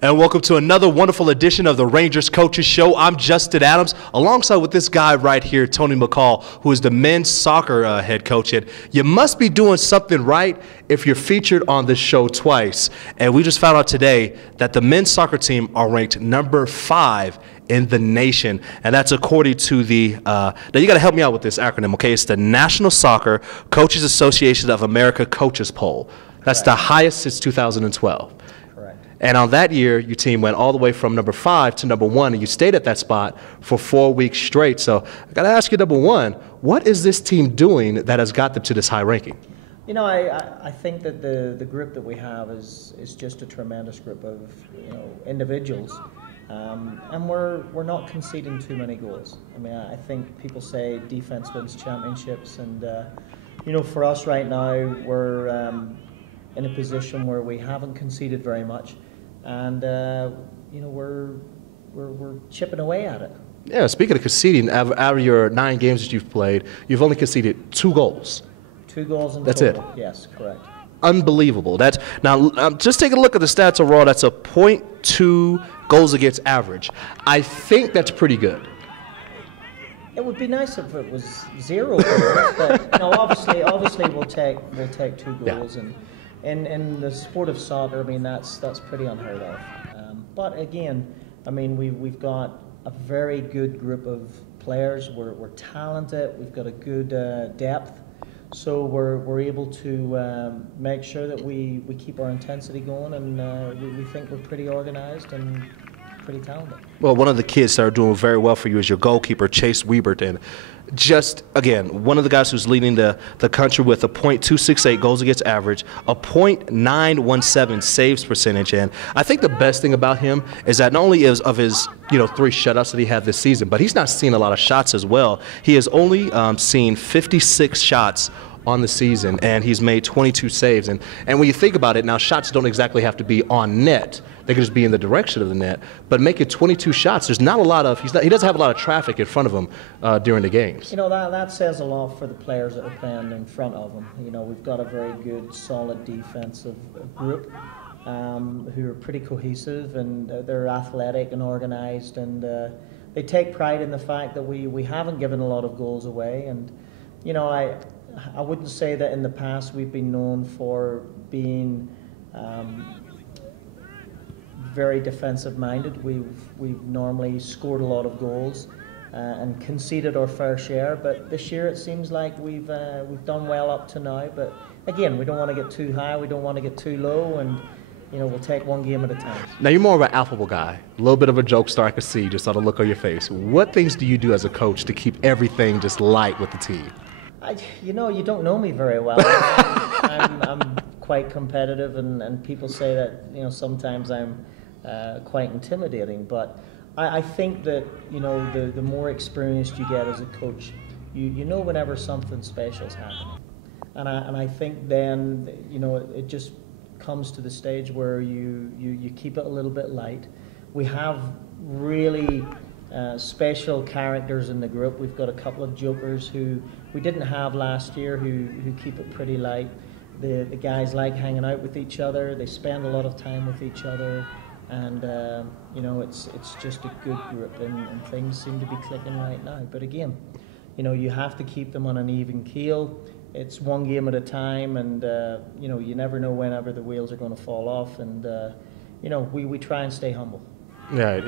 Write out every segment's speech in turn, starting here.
And welcome to another wonderful edition of the Rangers Coaches Show. I'm Justin Adams, alongside with this guy right here, Tony McCall, who is the men's soccer head coach. And you must be doing something right if you're featured on this show twice. And we just found out today that the men's soccer team are ranked number 5 in the nation, and that's according to the now you got to help me out with this acronym, okay? It's the National Soccer Coaches Association of America Coaches Poll. That's correct. The highest since 2012. Correct. And on that year, your team went all the way from number 5 to number 1, and you stayed at that spot for 4 weeks straight. So I got to ask you, number 1, what is this team doing that has got them to this high ranking? You know, I think that the group that we have is just a tremendous group of individuals. And we're not conceding too many goals. I mean, I think people say defense wins championships, and for us right now, we're in a position where we haven't conceded very much, and we're chipping away at it. Yeah, speaking of conceding, out of your 9 games that you've played, you've only conceded 2 goals. 2 goals in That's total. it. Yes, correct. Unbelievable. That's now. Just take a look at the stats overall. That's a .2 goals against average. I think that's pretty good. It would be nice if it was 0 goals, but obviously we'll take 2 goals, Yeah. and in the sport of soccer, I mean that's pretty unheard of. But again, I mean we've got a very good group of players. We're talented. We've got a good depth. So we're able to make sure that we keep our intensity going, and we think we're pretty organized and pretty talented. Well, one of the kids that are doing very well for you is your goalkeeper, Chase Wiebert. And just, again, one of the guys who's leading the country with a .268 goals against average, a .917 saves percentage. And I think the best thing about him is that not only is of his 3 shutouts that he had this season, but he's not seen a lot of shots as well. He has only seen 56 shots on the season, and he's made 22 saves. And when you think about it, now shots don't exactly have to be on net. They can just be in the direction of the net. But making 22 shots, there's not a lot of, he doesn't have a lot of traffic in front of him during the games. That says a lot for the players that are playing in front of him. We've got a very good, solid defensive group who are pretty cohesive, and they're athletic and organized, and they take pride in the fact that we haven't given a lot of goals away. And I wouldn't say that in the past we've been known for being very defensive-minded. We've normally scored a lot of goals and conceded our fair share. But this year it seems like we've done well up to now. But again, we don't want to get too high. We don't want to get too low, and we'll take one game at a time. Now, you're more of an affable guy, a little bit of a jokester, I could see just on the look on your face. What things do you do as a coach to keep everything just light with the team? You don't know me very well. I'm quite competitive, and people say that sometimes I'm quite intimidating. But I think that the more experienced you get as a coach, you know whenever something special is happening, and I think then it just comes to the stage where you keep it a little bit light. We have really special characters in the group. We've got a couple of jokers who we didn't have last year who keep it pretty light. The guys like hanging out with each other. They spend a lot of time with each other, and it's just a good group, and things seem to be clicking right now. But again, you have to keep them on an even keel. It's one game at a time, and you never know whenever the wheels are going to fall off, and we try and stay humble. Yeah,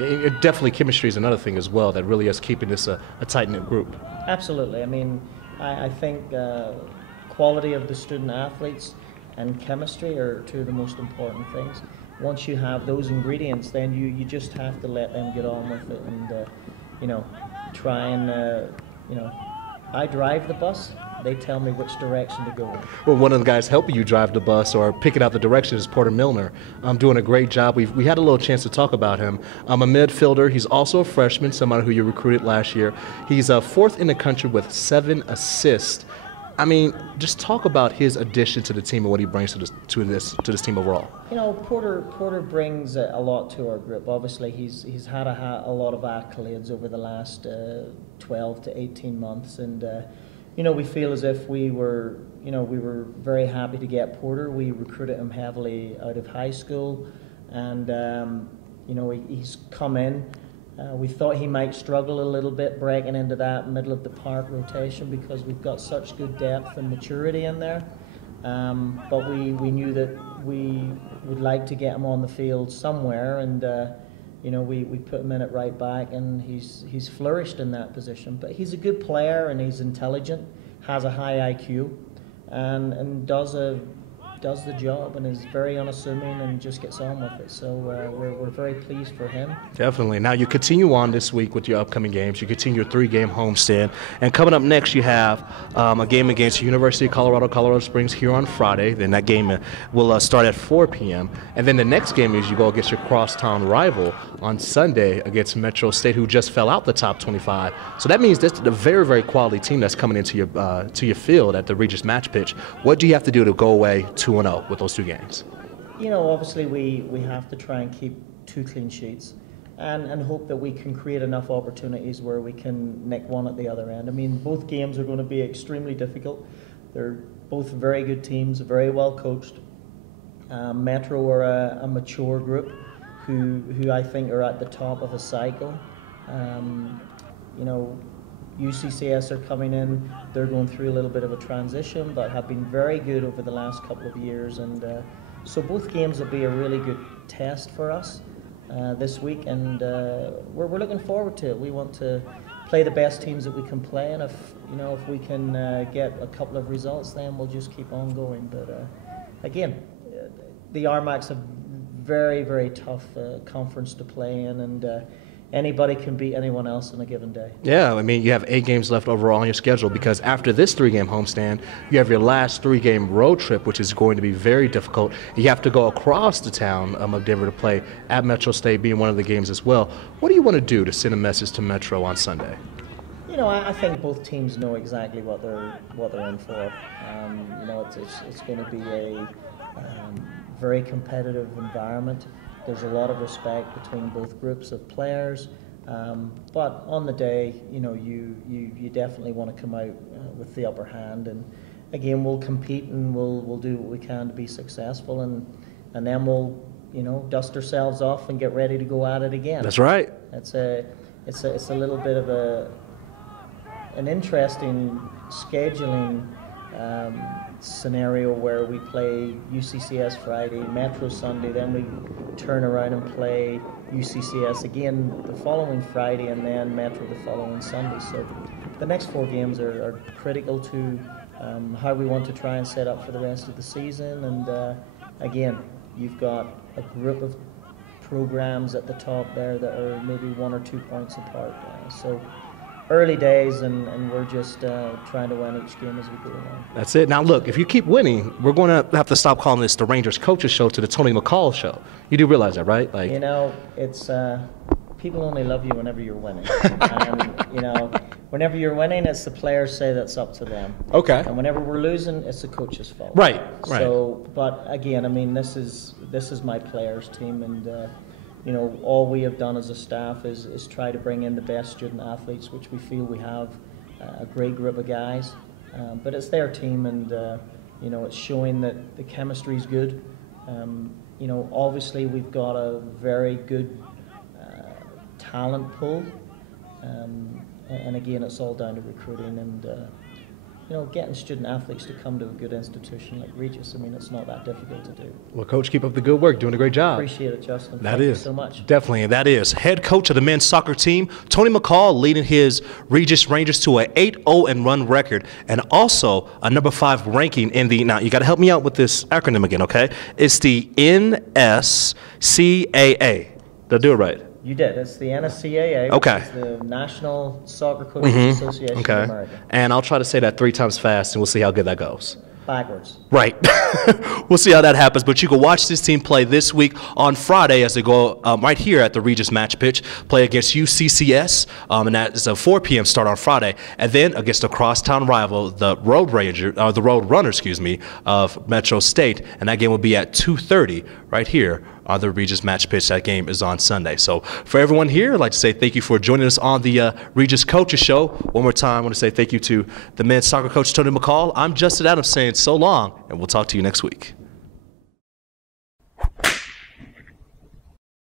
definitely chemistry is another thing as well that really is keeping this a tight-knit group. Absolutely. I mean, I think quality of the student athletes and chemistry are 2 of the most important things. Once you have those ingredients, then you just have to let them get on with it, and try and I drive the bus. They tell me which direction to go in. Well, one of the guys helping you drive the bus or picking out the direction is Porter Milner. Doing a great job. We had a little chance to talk about him. A midfielder. He's also a freshman, somebody who you recruited last year. He's 4th in the country with 7 assists. I mean, just talk about his addition to the team and what he brings to this team overall. Porter brings a lot to our group. Obviously, he's had a lot of accolades over the last 12 to 18 months, and we feel as if we were very happy to get Porter. We recruited him heavily out of high school. and you know, he's come in. We thought he might struggle a little bit breaking into that middle of the park rotation because we've got such good depth and maturity in there. But we knew that we would like to get him on the field somewhere, and you know, we put him in at right back, and he's flourished in that position. But he's a good player, and he's intelligent, has a high IQ, and does the job, and is very unassuming and just gets on with it. So we're very pleased for him. Definitely. Now you continue on this week with your upcoming games. You continue your 3-game homestand, and coming up next you have a game against University of Colorado Springs here on Friday. Then that game will start at 4 p.m. And then the next game is you go against your crosstown rival on Sunday against Metro State, who just fell out the top 25. So that means that's a very, very quality team that's coming into your field at the Regis match pitch. What do you have to do to go away 2-0 with those 2 games? You know, obviously we have to try and keep 2 clean sheets and hope that we can create enough opportunities where we can nick one at the other end. I mean, both games are going to be extremely difficult. They're both very good teams, very well coached. Metro are a mature group who I think are at the top of a cycle. You know, UCCS are coming in, they're going through a little bit of a transition, but have been very good over the last couple of years, and so both games will be a really good test for us this week, and we're looking forward to it. We want to play the best teams that we can play, and if we can get a couple of results, then we'll just keep on going. But again, the RMAC's a very, very tough conference to play in, and anybody can beat anyone else on a given day. Yeah, I mean, you have 8 games left overall on your schedule, because after this 3-game homestand, you have your last 3-game road trip, which is going to be very difficult. You have to go across the town of Denver to play at Metro State, being one of the games as well. What do you want to do to send a message to Metro on Sunday? You know, I think both teams know exactly what they're in for. You know, it's going to be a very competitive environment. There's a lot of respect between both groups of players, but on the day, you know, you definitely want to come out with the upper hand, and again, we'll compete and we'll do what we can to be successful, and then we'll, you know, dust ourselves off and get ready to go at it again. That's right. It's a little bit of an interesting scheduling scenario where we play UCCS Friday, Metro Sunday, then we turn around and play UCCS again the following Friday, and then Metro the following Sunday. So the next 4 games are critical to how we want to try and set up for the rest of the season. And again, you've got a group of programs at the top there that are maybe 1 or 2 points apart. So early days, and we're just trying to win each game as we go along. That's it. Now, look, if you keep winning, we're going to have to stop calling this the Rangers Coaches Show to the Tony McCall Show. You do realize that, right? Like, you know, it's people only love you whenever you're winning. And, you know, whenever you're winning, it's the players say that's up to them. Okay. And whenever we're losing, it's the coach's fault. Right. So, but again, I mean, this is my players' team, and you know, all we have done as a staff is try to bring in the best student athletes, which we feel we have a great group of guys. But it's their team, and you know, it's showing that the chemistry is good. You know, obviously we've got a very good talent pool, and again, it's all down to recruiting and you know, getting student athletes to come to a good institution like Regis. I mean, it's not that difficult to do. Well, Coach, keep up the good work. Doing a great job. Appreciate it, Justin. Thank you so much. Definitely, and that is head coach of the men's soccer team, Tony McCall, leading his Regis Rangers to an 8-0-1 record, and also a number 5 ranking in the, now you got to help me out with this acronym again, okay? It's the NSCAA. Did I do it right? You did. It's the NSCAA, okay. Which is the National Soccer Coaches Association of America. And I'll try to say that 3 times fast, and we'll see how good that goes. Backwards. Right. We'll see how that happens. But you can watch this team play this week on Friday as they go right here at the Regis match pitch, play against UCCS, and that is a 4 p.m. start on Friday. And then against the crosstown rival, the Road Runner, of Metro State, and that game will be at 2:30 right here on the Regis match pitch. That game is on Sunday. So for everyone here, I'd like to say thank you for joining us on the Regis Coaches Show. One more time, I want to say thank you to the men's soccer coach, Tony McCall. I'm Justin Adams saying so long, and we'll talk to you next week.